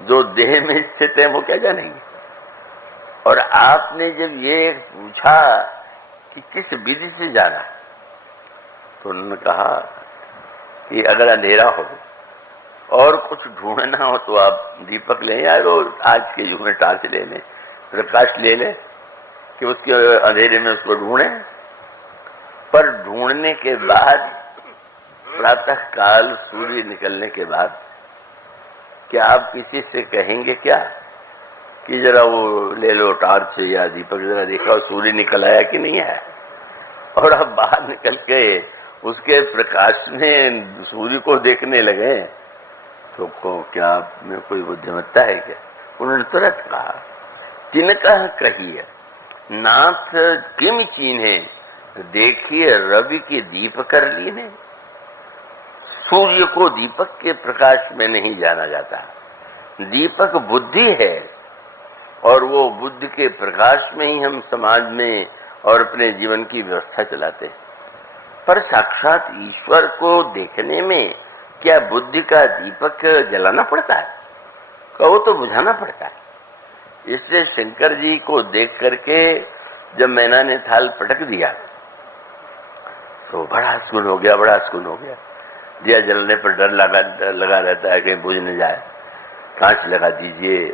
जो देह में स्थित है वो क्या जानेंगे। और आपने जब ये पूछा कि किस विधि से जाना, तो उन्होंने कहा कि अगर अंधेरा हो और कुछ ढूंढना हो तो आप दीपक ले यार, और आज के युग में टार्च ले लें, प्रकाश ले लें कि उसके अंधेरे में उसको ढूंढें। पर ढूंढने के बाद प्रातः काल सूर्य निकलने के बाद क्या आप किसी से कहेंगे क्या कि जरा वो ले लो टार्च या दीपक, जरा देखो सूर्य निकल आया कि नहीं आया। और आप बाहर निकल के उसके प्रकाश में सूर्य को देखने लगे तो क्या आप में कोई बुद्धिमत्ता है क्या। उन्होंने तुरंत कहा, तिनका कहिए नाथ किम चीन्हे, देखिए रवि की दीप कर लीने। सूर्य को दीपक के प्रकाश में नहीं जाना जाता, दीपक बुद्धि है और वो बुद्धि के प्रकाश में ही हम समाज में और अपने जीवन की व्यवस्था चलाते हैं। पर साक्षात ईश्वर को देखने में क्या बुद्धि का दीपक जलाना पड़ता है, कहो तो बुझाना पड़ता है। इसलिए शंकर जी को देख करके जब मैना ने थाल पटक दिया तो बड़ा सुकून हो गया, बड़ा सुकून हो गया। दिया जलने पर डर लगा रहता है कहीं बुझ न जाए, कांच लगा दीजिए,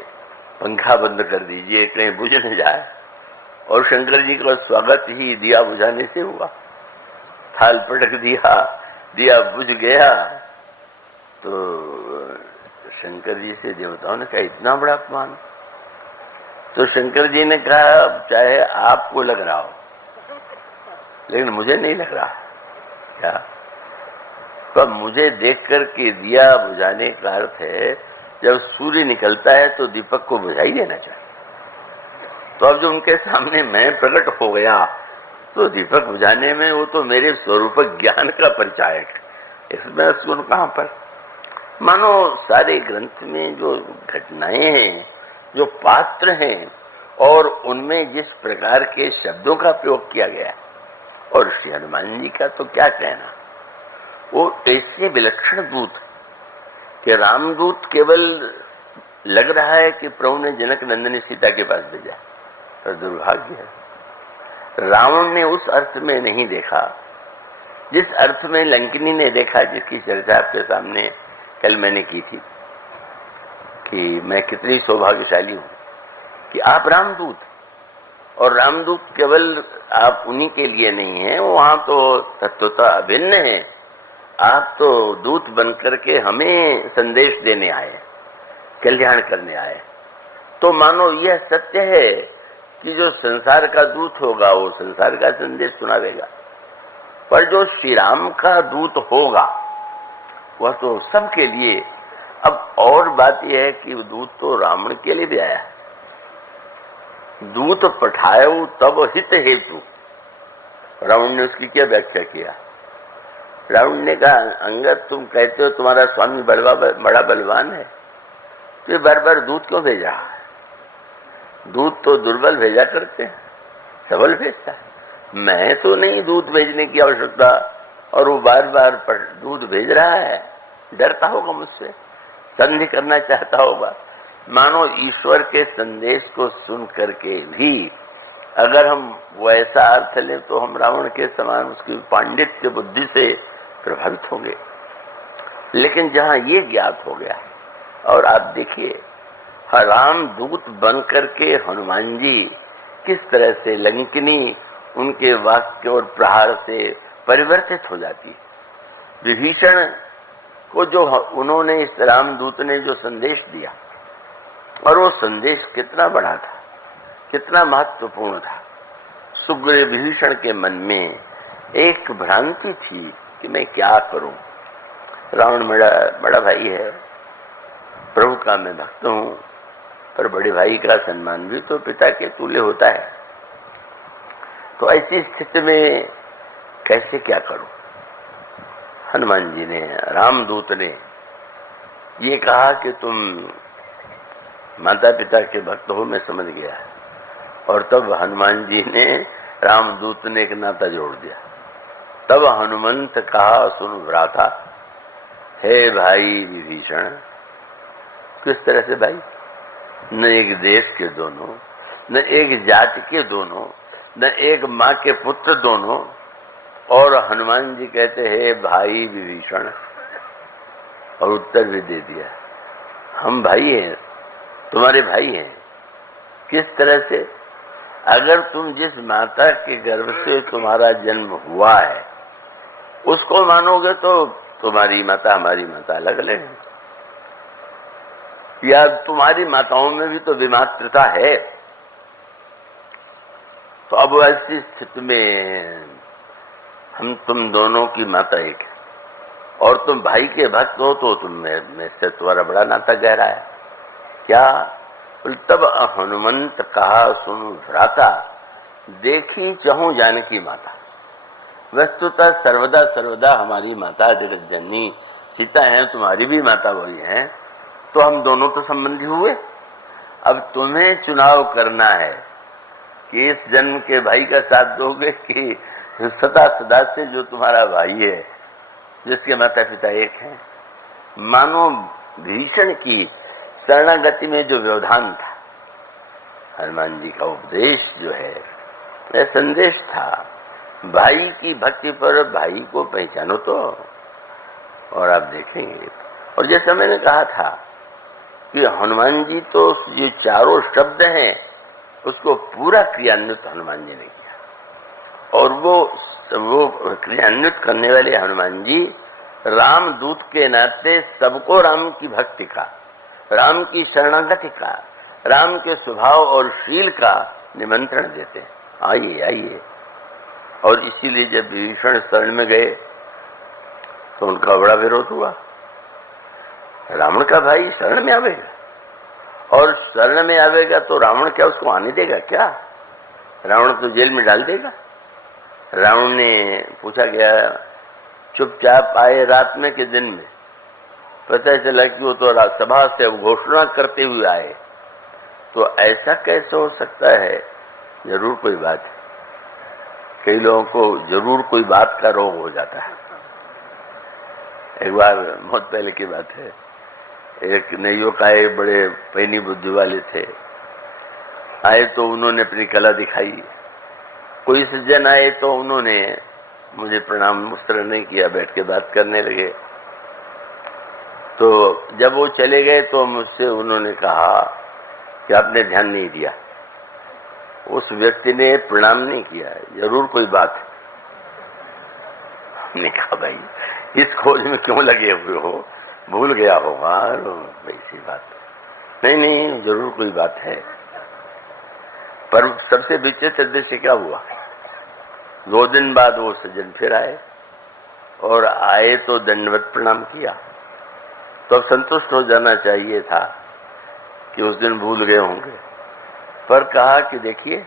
पंखा बंद कर दीजिए कहीं बुझ न जाए। और शंकर जी का स्वागत ही दिया बुझाने से हुआ। थाल पटक दिया, दिया बुझ गया। तो शंकर जी से देवताओं ने कहा इतना बड़ा अपमान। तो शंकर जी ने कहा चाहे आपको लग रहा हो लेकिन मुझे नहीं लग रहा। क्या? तो मुझे देख कर के दिया बुझाने का अर्थ है जब सूर्य निकलता है तो दीपक को बुझा ही देना चाहिए। तो अब जो उनके सामने मैं प्रकट हो गया तो दीपक बुझाने में वो तो मेरे स्वरूप ज्ञान का परिचायक, इसमें सुन कहां पर। मानो सारे ग्रंथ में जो घटनाएं हैं, जो पात्र हैं और उनमें जिस प्रकार के शब्दों का प्रयोग किया गया है, और श्री हनुमान जी का तो क्या कहना, वो ऐसे विलक्षण दूत कि रामदूत केवल लग रहा है कि प्रभु ने जनक नंदिनी सीता के पास भेजा, और दुर्भाग्य है रावण ने उस अर्थ में नहीं देखा जिस अर्थ में लंकिनी ने देखा, जिसकी चर्चा आपके सामने कल मैंने की थी कि मैं कितनी सौभाग्यशाली हूं कि आप रामदूत, और रामदूत केवल आप उन्हीं के लिए नहीं है, वहां तो तत्वतः अभिन्न है। आप तो दूत बनकर के हमें संदेश देने आए, कल्याण करने आए। तो मानो यह सत्य है कि जो संसार का दूत होगा वो संसार का संदेश सुनावेगा, पर जो श्री राम का दूत होगा वह तो सबके लिए। अब और बात यह है कि दूत तो रावण के लिए भी आया है। दूत पठायो तब हित हेतु, रावण ने उसकी क्या व्याख्या किया। रावण ने कहा अंगद तुम कहते हो तुम्हारा स्वामी बड़ा बलवान है, तो ये बार बार दूत क्यों भेजा है। दूत तो दुर्बल भेजा करते हैं, सबल भेजता है। मैं तो नहीं दूत भेजने की आवश्यकता, और वो बार बार दूत भेज रहा है, डरता होगा मुझसे, संधि करना चाहता होगा। मानो ईश्वर के संदेश को सुन करके भी अगर हम वैसा अर्थ लें तो हम रावण के समान उसकी पांडित्य बुद्धि से प्रभावित होंगे। लेकिन जहां ये ज्ञात हो गया, और आप देखिए राम दूत बन करके हनुमान जी किस तरह से लंकिनी उनके वाक्य और प्रहार से परिवर्तित हो जाती है। विभीषण को जो उन्होंने इस रामदूत ने जो संदेश दिया, और वो संदेश कितना बड़ा था, कितना महत्वपूर्ण था। सुग्रीव विभीषण के मन में एक भ्रांति थी कि मैं क्या करूं, रावण मेरा बड़ा भाई है, प्रभु का मैं भक्त हूं, पर बड़े भाई का सम्मान भी तो पिता के तुल्य होता है। तो ऐसी स्थिति में कैसे क्या करूं। हनुमान जी ने, रामदूत ने ये कहा कि तुम माता पिता के भक्त हो, मैं समझ गया। और तब हनुमान जी ने, रामदूत ने एक नाता जोड़ दिया। तब हनुमंत कहा सुन भ्राता, हे भाई विभीषण, किस तरह से भाई? न एक देश के दोनों, न एक जाति के दोनों, न एक माँ के पुत्र दोनों। और हनुमान जी कहते हैं भाई विभीषण, और उत्तर भी दे दिया, हम भाई हैं, तुम्हारे भाई हैं। किस तरह से? अगर तुम जिस माता के गर्भ से तुम्हारा जन्म हुआ है उसको मानोगे तो तुम्हारी माता हमारी माता अलग अलग है, या तुम्हारी माताओं में भी तो विमात्रता है। तो अब ऐसी स्थिति में हम तुम दोनों की माता एक है, और तुम भाई के भक्त हो तो तुम में से तुम्हारा बड़ा नाता गहरा है। क्या? तब हनुमंत कहा सुनु भ्राता, देखी चहु जानकी माता। वस्तुतः सर्वदा सर्वदा हमारी माता जगत जननी सीता है, तुम्हारी भी माता वही है, तो हम दोनों तो संबंधी हुए। अब तुम्हें चुनाव करना है कि इस जन्म के भाई का साथ दोगे कि सदा सदा से जो तुम्हारा भाई है जिसके माता पिता एक हैं। मानो भीषण की शरणागति में जो व्यवधान था, हनुमान जी का उपदेश जो है यह संदेश था, भाई की भक्ति पर भाई को पहचानो तो। और आप देखेंगे, और जैसा मैंने कहा था कि हनुमान जी तो ये चारों शब्द हैं उसको पूरा क्रियान्वित हनुमान जी ने किया। और वो क्रियान्वित करने वाले हनुमान जी राम दूत के नाते सबको राम की भक्ति का, राम की शरणागति का, राम के स्वभाव और शील का निमंत्रण देते हैं, आइए आइए। और इसीलिए जब विभीषण शरण में गए तो उनका बड़ा विरोध हुआ। रावण का भाई शरण में आवेगा, और शरण में आवेगा तो रावण क्या उसको आने देगा क्या? रावण तो जेल में डाल देगा। रावण ने पूछा गया, चुपचाप आए रात में के दिन में, पता चला कि वो तो सभा से घोषणा करते हुए आए। तो ऐसा कैसे हो सकता है? जरूर कोई बात है। कई लोगों को जरूर कोई बात का रोग हो जाता है। एक बार बहुत पहले की बात है, एक नैयोक आए, बड़े पैनी बुद्धि वाले थे, आए तो उन्होंने अपनी कला दिखाई। कोई सज्जन आए तो उन्होंने मुझे प्रणाम मुस्तर नहीं किया, बैठ के बात करने लगे। तो जब वो चले गए तो मुझसे उन्होंने कहा कि आपने ध्यान नहीं दिया, उस व्यक्ति ने प्रणाम नहीं किया, जरूर कोई बात है। हमने कहा भाई इस खोज में क्यों लगे हुए हो, भूल गया होगा। वैसी बात नहीं, नहीं जरूर कोई बात है। पर सबसे विचित्र दृश्य क्या हुआ, 2 दिन बाद वो सज्जन फिर आए, और आए तो दंडवत प्रणाम किया। तो अब संतुष्ट हो जाना चाहिए था कि उस दिन भूल गए होंगे, पर कहा कि देखिए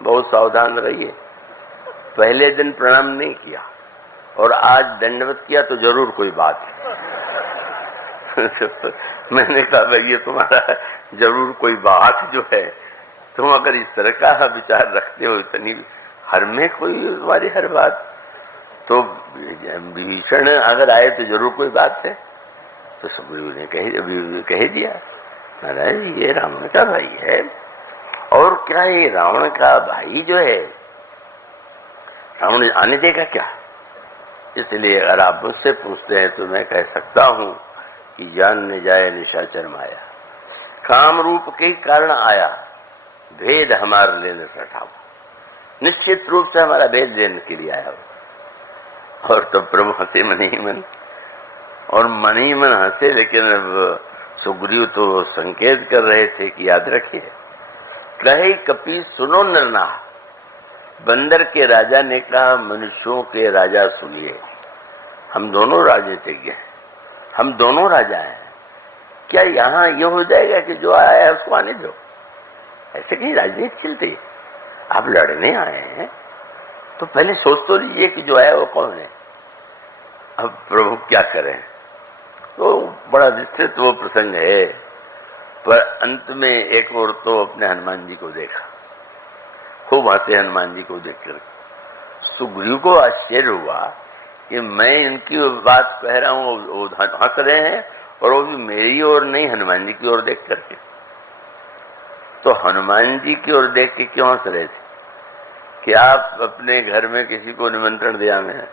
बहुत सावधान रहिए, पहले दिन प्रणाम नहीं किया और आज दंडवत किया तो जरूर कोई बात है। मैंने कहा भाई ये तुम्हारा जरूर कोई बात जो है, तुम अगर इस तरह का विचार रखते हो इतनी, हर में कोई तुम्हारी हर बात, तो विभीषण अगर आए तो जरूर कोई बात है। तो सुग्रीव ने कह दिया, महाराज ये रावण का भाई है, और क्या ये रावण का भाई जो है रावण आने देगा क्या? इसलिए अगर आप मुझसे पूछते हैं तो मैं कह सकता हूं कि जान न जाए निशाचर माया, काम रूप के कारण आया, भेद हमारा लेने सठाओ। निश्चित रूप से हमारा भेद लेने के लिए आया हो। और तो प्रभु हंसे मन ही मन, और मन ही मन हंसे, लेकिन अब सुग्रीव तो संकेत कर रहे थे कि याद रखिए, कहे कपि सुनो नरना, बंदर के राजा ने कहा मनुष्यों के राजा सुनिए, हम दोनों राजनीतिज्ञ हैं, हम दोनों राजा हैं। क्या यहाँ ये हो जाएगा कि जो आया है उसको आने दो? ऐसे कहीं राजनीति चलती है? आप लड़ने आए हैं तो पहले सोच तो लीजिए कि जो आया वो कौन है। अब प्रभु क्या करें, तो बड़ा विस्तृत वो प्रसंग है, पर अंत में एक और तो अपने हनुमान जी को देखा, खूब हंसे हनुमान जी को देखकर। सुग्रीव को आश्चर्य हुआ कि मैं इनकी बात कह रहा हूं, वो हंस रहे हैं, और वो भी मेरी ओर नहीं, हनुमान जी की ओर देख करके। तो हनुमान जी की ओर देख के क्यों हंस रहे थे कि आप अपने घर में किसी को निमंत्रण दिया में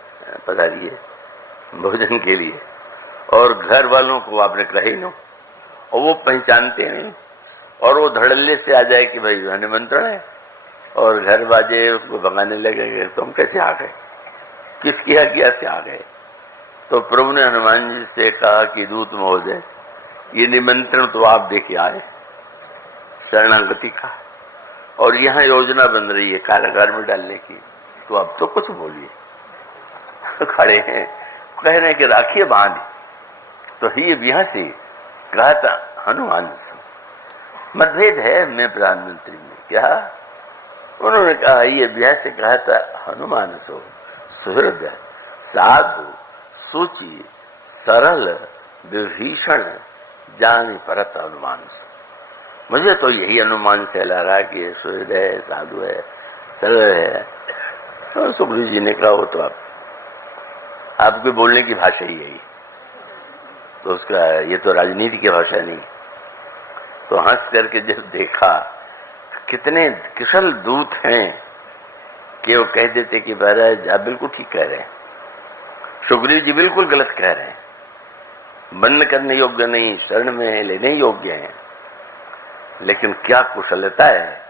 पधारिए भोजन के लिए, और घर वालों को आपने कहे न, और वो पहचानते नहीं, और वो धड़ल्ले से आ जाए कि भाई निमंत्रण है, और घर बाजे उसको भगाने लगे, तुम कैसे आ गए, किसकी आज्ञा से आ गए। तो प्रभु ने हनुमान जी से कहा कि दूत महोदय, ये निमंत्रण तो आप देके आए शरणागति का, और यहाँ योजना बन रही है कारागार में डालने की, तो अब तो कुछ बोलिए। खड़े हैं, कह रहे हैं कि राखिए बांध। तो ही यहाँ से कहा था हनुमान से मतभेद है मैं प्रधानमंत्री में, क्या उन्होंने कहा ये ब्याह से कहा था हनुमान सो सुहृद साधु सूची सरल विभीषण जान परत हनुमान सो। मुझे तो यही अनुमान से ला रहा कि सुहृद है, साधु है, सरल है। तो सुग्रीव जी ने कहा वो तो आपके बोलने की भाषा ही यही, तो उसका ये तो राजनीति की भाषा नहीं। तो हंस करके जब देखा तो कितने कुशल दूत हैं कि वो कह देते कि महाराज आप बिल्कुल ठीक कह रहे हैं, सुग्रीव जी बिल्कुल गलत कह रहे हैं, बंद करने योग्य नहीं, शरण में लेने योग्य हैं। लेकिन क्या कुशलता है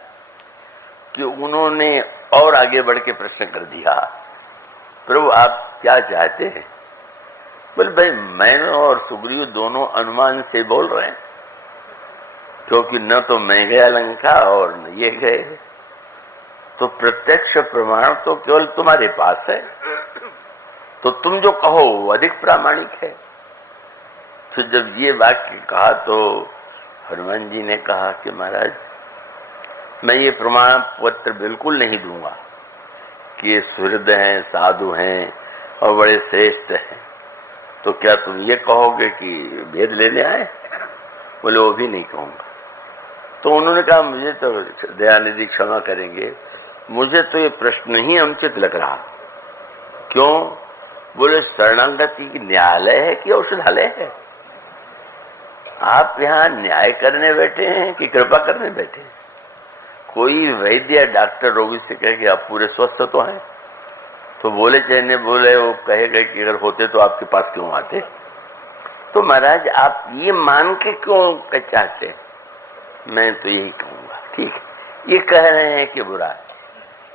कि उन्होंने और आगे बढ़ के प्रश्न कर दिया, प्रभु आप क्या चाहते हैं। बोले भाई मैं और सुग्रीव दोनों अनुमान से बोल रहे हैं, क्योंकि न तो मैं गया लंका और न ये गए, तो प्रत्यक्ष प्रमाण तो केवल तुम्हारे पास है, तो तुम जो कहो वो अधिक प्रामाणिक है। तो जब ये वाक्य कहा तो हनुमान जी ने कहा कि महाराज मैं ये प्रमाण पत्र बिल्कुल नहीं दूंगा कि ये सुहृद हैं, साधु हैं और बड़े श्रेष्ठ हैं, तो क्या तुम ये कहोगे कि भेद लेने आए। बोले वो भी नहीं कहूंगा। तो उन्होंने कहा मुझे तो दयानिधि क्षमा करेंगे, मुझे तो ये प्रश्न ही अनुचित लग रहा। क्यों। बोले शरणागति की न्यायालय है कि औषधालय है। आप यहाँ न्याय करने बैठे हैं कि कृपा करने बैठे हैं। कोई वैद्य डॉक्टर रोगी से कहे कि आप पूरे स्वस्थ तो हैं, तो बोले चाहे नहीं बोले वो कहेगा कि अगर होते तो आपके पास क्यों आते। तो महाराज आप ये मान के क्यों चाहते। मैं तो यही कहूंगा ठीक है, ये कह रहे हैं कि बुरा है,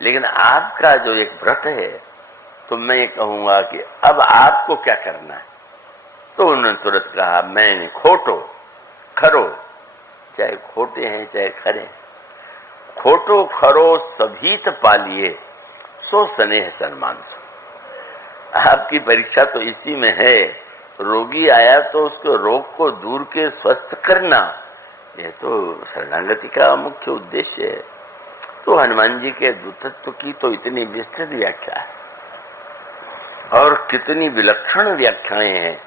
लेकिन आपका जो एक व्रत है तो मैं ये कहूंगा कि अब आपको क्या करना है। तो उन्होंने तुरंत कहा मैंने खोटो खरो, चाहे खोटे हैं चाहे खरे, खोटो खरो सभीत पालिए सो स्नेह सन्मान सो। आपकी परीक्षा तो इसी में है, रोगी आया तो उसको रोग को दूर के स्वस्थ करना, यह तो शरणागति का मुख्य उद्देश्य है। तो हनुमान जी के दूतत्व की तो इतनी विस्तृत व्याख्या है और कितनी विलक्षण व्याख्याएं हैं।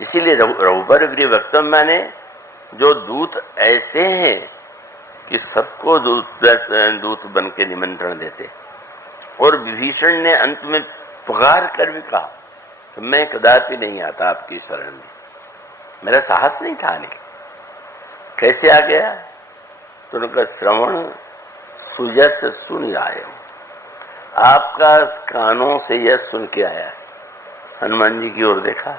इसीलिए रघुबर प्रिय वक्तव्य माने जो दूत ऐसे हैं कि सबको दूत बन के निमंत्रण देते। और विभीषण ने अंत में पुकार कर भी कहा कि मैं कदापि नहीं आता आपकी शरण में, मेरा साहस नहीं था आने। कैसे आ गया। तो उनका श्रवण सुजस सुन आए हो, आपका कानों से यह सुन के आया। हनुमान जी की ओर देखा,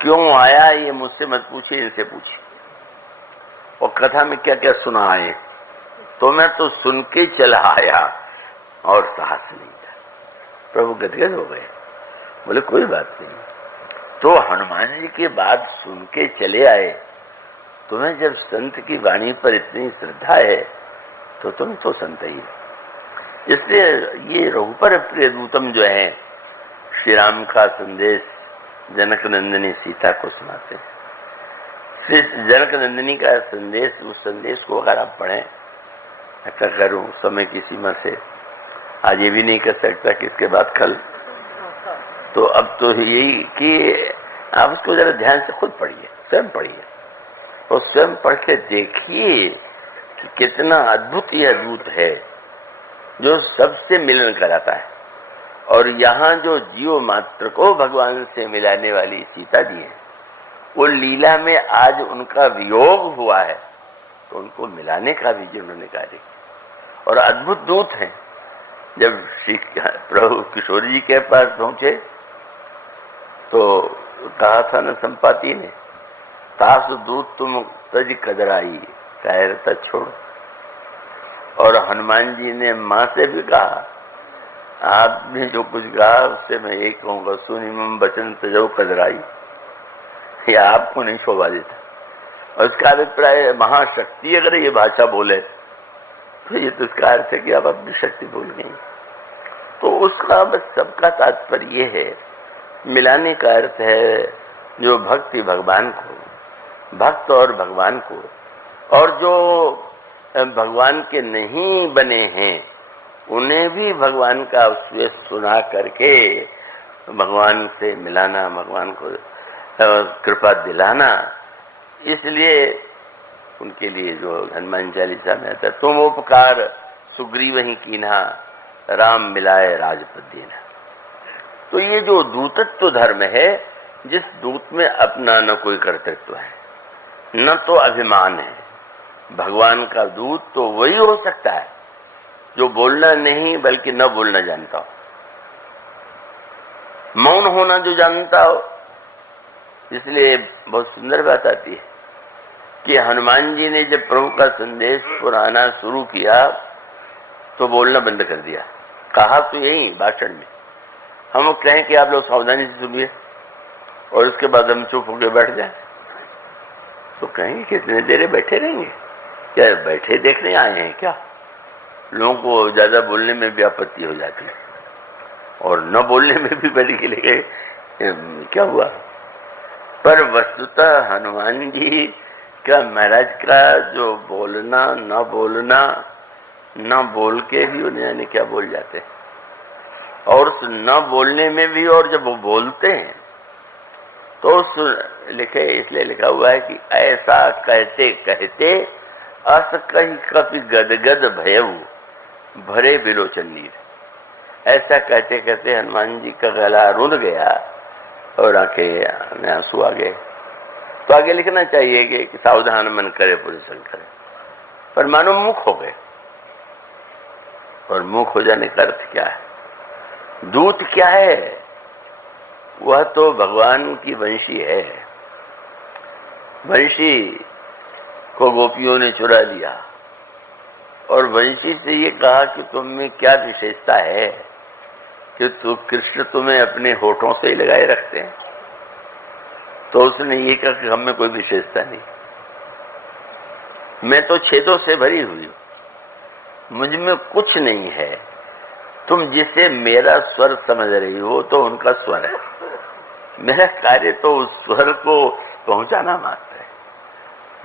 क्यों आया ये मुझसे मत पूछिए, इनसे पूछिए। और कथा में क्या क्या सुना आए, तो मैं तो सुन के चला आया और साहस नहीं था। प्रभु गदगद हो गए, बोले कोई बात नहीं। तो हनुमान जी की बात सुन के चले आए। तुम्हें जब संत की वाणी पर इतनी श्रद्धा है तो तुम तो संत ही हो। इसलिए ये रघुपर प्रिय दूतम जो है, श्री राम का संदेश जनक नंदिनी सीता को सुनाते हैं। श्री जनक नंदिनी का संदेश, उस संदेश को अगर आप पढ़ें, क्या करूं समय की सीमा से आज ये भी नहीं कर सकता कि इसके बाद कल, तो अब तो यही कि आप उसको जरा ध्यान से खुद पढ़िए, स्वयं पढ़िए और स्वयं पढ़ के देखिए कि कितना अद्भुत यह दूत है जो सबसे मिलन कराता है। और यहाँ जो जीव मात्र को भगवान से मिलाने वाली सीता जी है, वो लीला में आज उनका वियोग हुआ है तो उनको मिलाने का भी जिन्होंने कार्य किया। और अद्भुत दूत हैं। जब श्री प्रभु किशोर जी के पास पहुंचे तो कहा था न संपाति ने, तासु दूत तुम तज कदराई कायरता छोड़। और हनुमान जी ने माँ से भी कहा, आपने जो कुछ कहा उससे मैं एक कहूंगा, सुनिमम वचन तजो कदराई। ये आपको नहीं शोभा देता। और उसका अभिप्राय महाशक्ति अगर ये भाषा बोले तो ये तो इसका अर्थ है कि आप अपनी शक्ति भूल गई। तो उसका बस सबका तात्पर्य ये है, मिलाने का अर्थ है जो भक्ति भगवान को, भक्त और भगवान को, और जो भगवान के नहीं बने हैं उन्हें भी भगवान का उपदेश सुना करके भगवान से मिलाना, भगवान को कृपा दिलाना। इसलिए उनके लिए जो हनुमान चालीसा में आता है, तुम उपकार सुग्रीव ही कीन्हा राम मिलाए राजपद दीना। तो ये जो दूतत्व धर्म है, जिस दूत में अपना न कोई कर्तृत्व है न तो अभिमान है। भगवान का दूत तो वही हो सकता है जो बोलना नहीं बल्कि न बोलना जानता हो, मौन होना जो जानता हो। इसलिए बहुत सुंदर बात आती है कि हनुमान जी ने जब प्रभु का संदेश पुराना शुरू किया तो बोलना बंद कर दिया। कहा तो यही भाषण में, हम कहें कि आप लोग सावधानी से सुनिए और उसके बाद हम चुप होकर बैठ जाएं, तो कहेंगे कितने देर बैठे रहेंगे, क्या बैठे देखने आए हैं क्या? लोगों को ज्यादा बोलने में भी आपत्ति हो जाती है और न बोलने में भी बड़ी के लिए क्या हुआ। पर वस्तुतः हनुमान जी का, महाराज का जो बोलना न बोलना, न बोल के भी उन्हें जाने क्या बोल जाते हैं, और उस न बोलने में भी, और जब वो बोलते हैं तो उस लिखे, इसलिए लिखा हुआ है कि ऐसा कहते कहते अस कही कपि गदगद भयऊ भरे बिलोचन नीर। ऐसा कहते कहते हनुमान जी का गला रुंध गया और आंखें में आंसू आ गए। तो आगे लिखना चाहिए कि सावधान मन करे पूरे संकर, पर मानो मुख हो गए। और मुख हो जाने का अर्थ क्या है? दूत क्या है? वह तो भगवान की वंशी है। वंशी को गोपियों ने चुरा लिया और वंशी से ये कहा कि तुम में क्या विशेषता है कि कृष्ण तुम्हें अपने होठों से ही लगाए रखते हैं। तो उसने ये कहा कि हम में कोई विशेषता नहीं, मैं तो छेदों से भरी हुई हूं, मुझ में कुछ नहीं है। तुम जिसे मेरा स्वर समझ रही हो तो उनका स्वर है। मेरा कार्य तो उस स्वर को पहुंचाना मात्र है।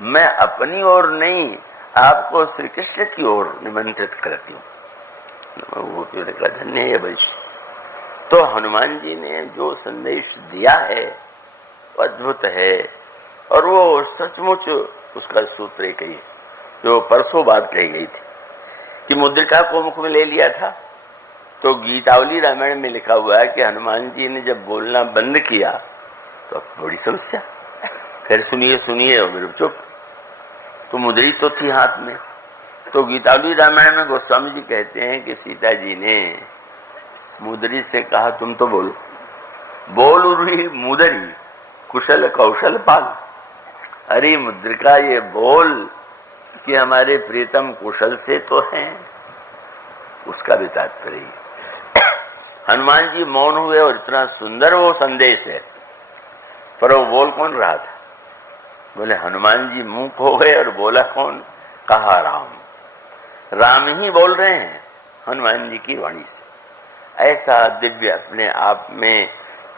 मैं अपनी ओर नहीं, आपको श्री कृष्ण की ओर निमंत्रित करती हूँ। वो कहा धन्य है वंशी। तो हनुमान जी ने जो संदेश दिया है वो अद्भुत है, और वो सचमुच उसका सूत्र एक ही जो परसों बात कही गई थी कि मुद्रिका को मुख में ले लिया था। तो गीतावली रामायण में लिखा हुआ है कि हनुमान जी ने जब बोलना बंद किया तो बड़ी समस्या, फिर सुनिए सुनिए और मेरे चुप। तो मुद्री तो थी हाथ में। तो गीतावली रामायण में गोस्वामी जी कहते हैं कि सीता जी ने मुद्री से कहा तुम तो बोलो। बोल उर्वी मुदरी कुशल कौशल पाल। अरे मुद्रिका ये बोल कि हमारे प्रीतम कुशल से तो हैं, उसका भी तात्पर्य। हनुमान जी मौन हुए और इतना सुंदर वो संदेश है, पर वो बोल कौन रहा था? बोले हनुमान जी मुंह हो गए और बोला कौन? कहा राम। राम ही बोल रहे हैं हनुमान जी की वाणी से। ऐसा दिव्य अपने आप में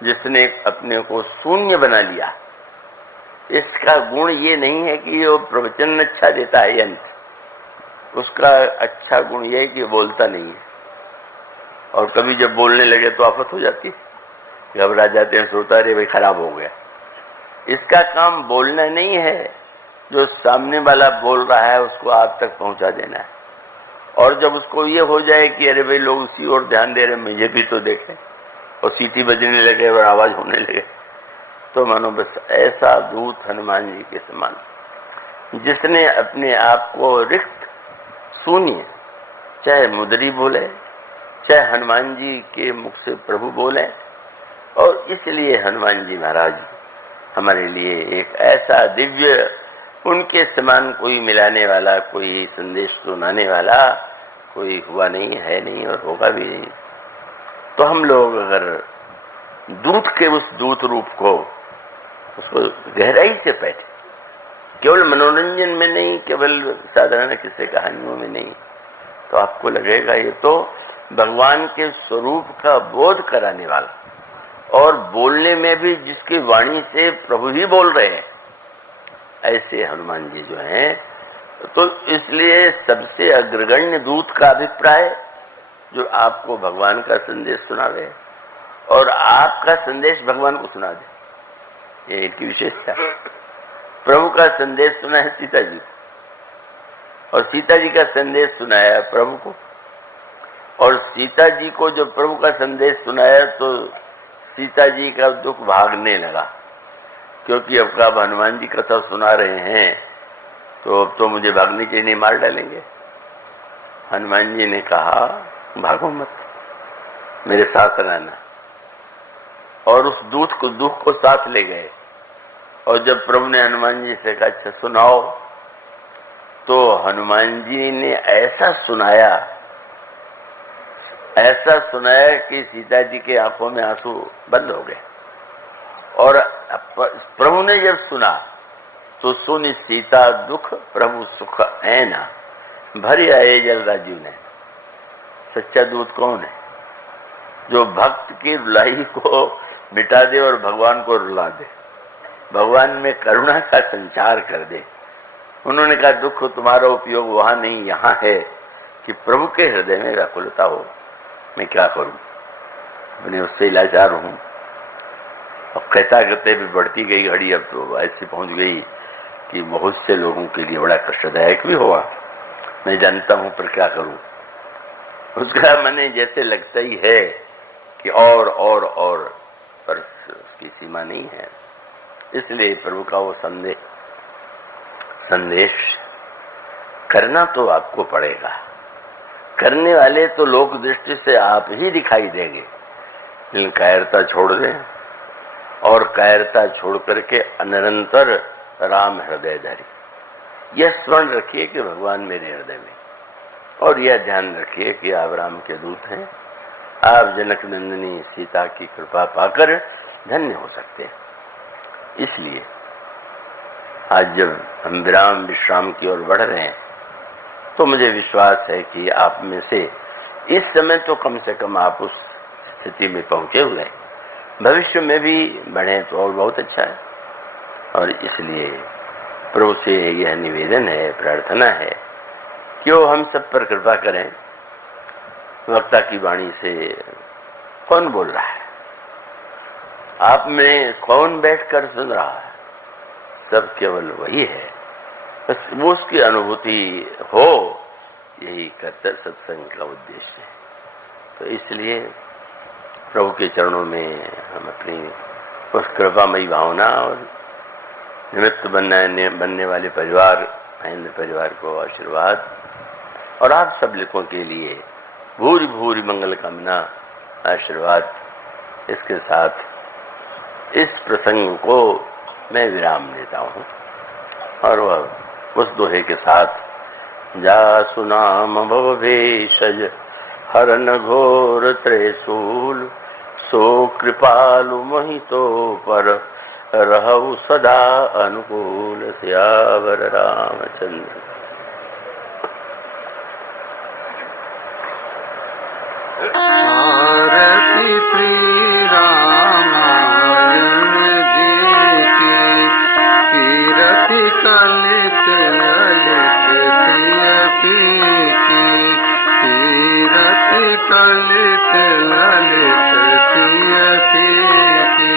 जिसने अपने को शून्य बना लिया, इसका गुण ये नहीं है कि वो प्रवचन अच्छा देता है यंत्र, उसका अच्छा गुण ये है कि बोलता नहीं है। और कभी जब बोलने लगे तो आफत हो जाती है, घबरा जाते हैं, सोता रे भाई खराब हो गया। इसका काम बोलना नहीं है, जो सामने वाला बोल रहा है उसको आप तक पहुंचा देना है। और जब उसको ये हो जाए कि अरे भाई लोग उसी ओर ध्यान दे रहे, मुझे भी तो देखें, और सीटी बजने लगे और आवाज होने लगे, तो मानो बस ऐसा दूत हनुमान जी के समान, जिसने अपने आप को रिक्त, शून्य, चाहे मुद्री बोले, चाहे हनुमान जी के मुख से प्रभु बोले, और इसलिए हनुमान जी महाराज हमारे लिए एक ऐसा दिव्य, उनके समान कोई मिलाने वाला, कोई संदेश सुनाने वाला कोई हुआ नहीं, है नहीं और होगा भी नहीं। तो हम लोग अगर दूत के उस दूत रूप को, उसको गहराई से बैठे, केवल मनोरंजन में नहीं, केवल साधारण किस्से कहानियों में नहीं, तो आपको लगेगा ये तो भगवान के स्वरूप का बोध कराने वाला, और बोलने में भी जिसकी वाणी से प्रभु ही बोल रहे हैं, ऐसे हनुमान जी जो हैं। तो इसलिए सबसे अग्रगण्य दूत का अभिप्राय जो आपको भगवान का संदेश सुनावे और आपका संदेश भगवान को सुना दे, ये इनकी विशेषता है। प्रभु का संदेश सुना है सीता जी को, और सीता जी का संदेश सुनाया प्रभु को, और सीता जी को जो प्रभु का संदेश सुनाया तो सीता जी का दुख भागने लगा, क्योंकि अब हनुमान जी कथा सुना रहे हैं तो अब तो मुझे भागनी चाहिए, नहीं मार डालेंगे। हनुमान जी ने कहा भागो मत, मेरे साथ रहना, और उस दूत को, दुख को साथ ले गए। और जब प्रभु ने हनुमान जी से कहा अच्छा सुनाओ, तो हनुमान जी ने ऐसा सुनाया कि सीता जी के आंखों में आंसू बंद हो गए। और प्रभु ने जब सुना तो सुनि सीता दुख प्रभु सुख ऐना, भरी आए जल राजीव ने। सच्चा दूत कौन है? जो भक्त की रुलाई को मिटा दे और भगवान को रुला दे, भगवान में करुणा का संचार कर दे। उन्होंने कहा दुख तुम्हारा उपयोग वहां नहीं, यहाँ है कि प्रभु के हृदय में व्याकुलता हो। मैं क्या करूं, मैंने उससे लाचार हूं। और कहता कहते भी बढ़ती गई घड़ी, अब तो ऐसी पहुंच गई कि बहुत से लोगों के लिए बड़ा कष्टदायक भी हुआ, मैं जानता हूं, पर क्या करूं। उसका मन जैसे लगता ही है कि और पर उसकी सीमा नहीं है। इसलिए प्रभु का वो संदेश करना तो आपको पड़ेगा। करने वाले तो लोक दृष्टि से आप ही दिखाई देंगे, लेकिन कायरता छोड़ दें, और कायरता छोड़ करके निरंतर राम हृदय धरी। यह स्मरण रखिए कि भगवान मेरे हृदय में, और यह ध्यान रखिए कि आप राम के दूत हैं। आप जनक नंदिनी सीता की कृपा पाकर धन्य हो सकते हैं। इसलिए आज जब हम विश्राम की ओर बढ़ रहे हैं, तो मुझे विश्वास है कि आप में से इस समय तो कम से कम आप उस स्थिति में पहुंचे हुए हैं। भविष्य में भी बढ़े तो और बहुत अच्छा है। और इसलिए प्रभु से यह निवेदन है, प्रार्थना है कि वो हम सब पर कृपा करें। वक्ता की वाणी से कौन बोल रहा है, आप में कौन बैठकर सुन रहा है, सब केवल वही है। बस वो उसकी अनुभूति हो, यही कर्तव्य सत्संग का उद्देश्य है। तो इसलिए प्रभु के चरणों में हम अपनी उस कृपामयी भावना और निमित्त बनने वाले परिवार, महेंद्र परिवार को आशीर्वाद, और आप सब लोगों के लिए भूरी भूरी मंगल कामना, आशीर्वाद। इसके साथ इस प्रसंग को मैं विराम देता हूँ, और वह उस दोहे के साथ जासु नाम भव भेषज हरन घोर त्रिशूल, सो कृपालु मोहितो पर रहु सदा अनुकूल। सियावर रामचंद्र। आरती श्री रामायण जी की, कीरति कलित ललित प्रिय की, कीरति कलित ललित प्रिय की।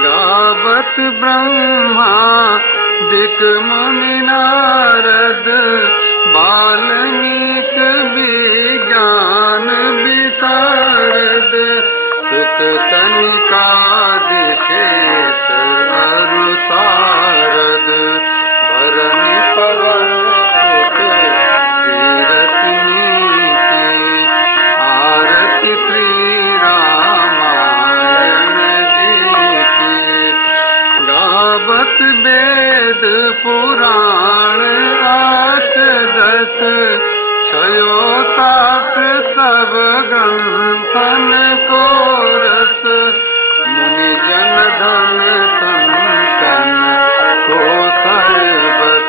गावत ब्रह्मा दिक मुनि नारद, वाल्मीक विज्ञान विशारद, सुख कनिका दिशेष पवन सुत कीरतनी की। आरती श्री रामायण जी की। गावत वेद पुराण अष्टदश छयो शास्त्र सब ग्रंथन को रस। मुनि जन धन संतन को सर्वस।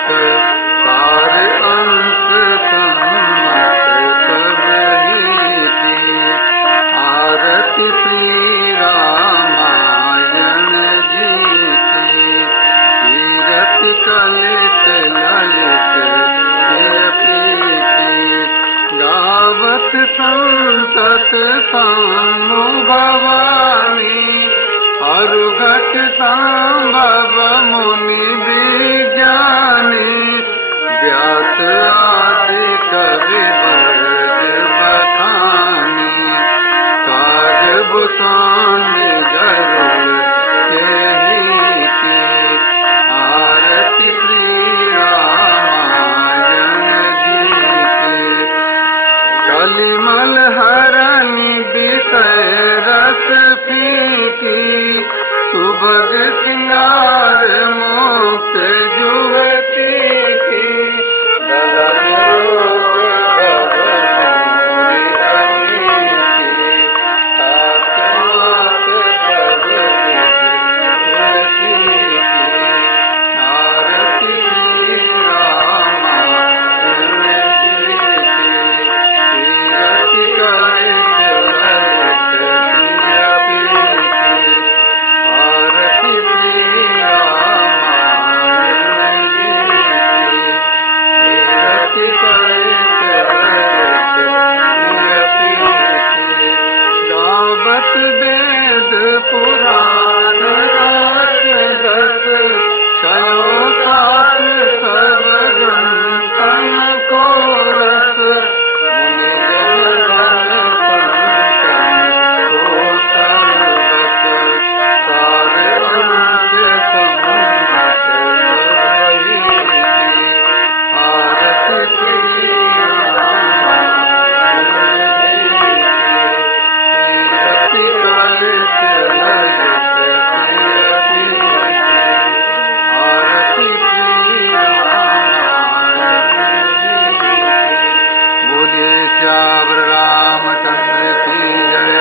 सार अंश सम्मत सबही की। आरती श्री रामायण जी की। कीरति कलित ललित कीरति की। गावत संतत समु भवानी। अरुघट संभव मुनि विज्ञानी। व्यास आदि कवि वर्ग बखानी। कारभूषण गरुड़ तेहि की। आरती श्री रामायण जी की। कलिमल हरनि विषय रस फीकी। सुभग सिंगार मुक्त जुवती की। पुराण अष्टदश छयो शास्त्र सब ग्रंथन को रस। मुनि जन धन संतन को सर्वस। सार अंश सम्मत सबही की। आरती श्री रामायण जी की। कीरति कलित ललित कीरति की। आरती श्री रामायण जी की। बोलिए श्यावर रामचंद्र की जय।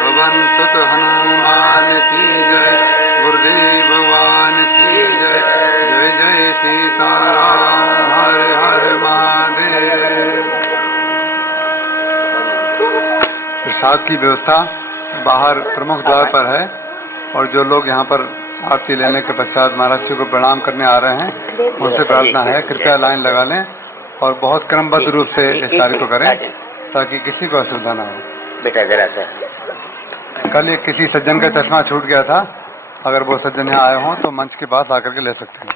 पवन सुत हनुमान की जय। गुरुदेव भगवान की जय। जय जय सीताराम। हर हर महादेव। प्रसाद की व्यवस्था बाहर प्रमुख द्वार पर है और जो लोग यहाँ पर आरती लेने के पश्चात महाराज जी को प्रणाम करने आ रहे हैं उनसे प्रार्थना है कृपया लाइन लगा लें और बहुत क्रमबद्ध रूप से इस कार्य को करें ताकि किसी को असुविधा ना हो। बेटा जरा सा कल एक किसी सज्जन का चश्मा छूट गया था, अगर वो सज्जन यहाँ आए हों तो मंच के पास आकर के ले सकते हैं।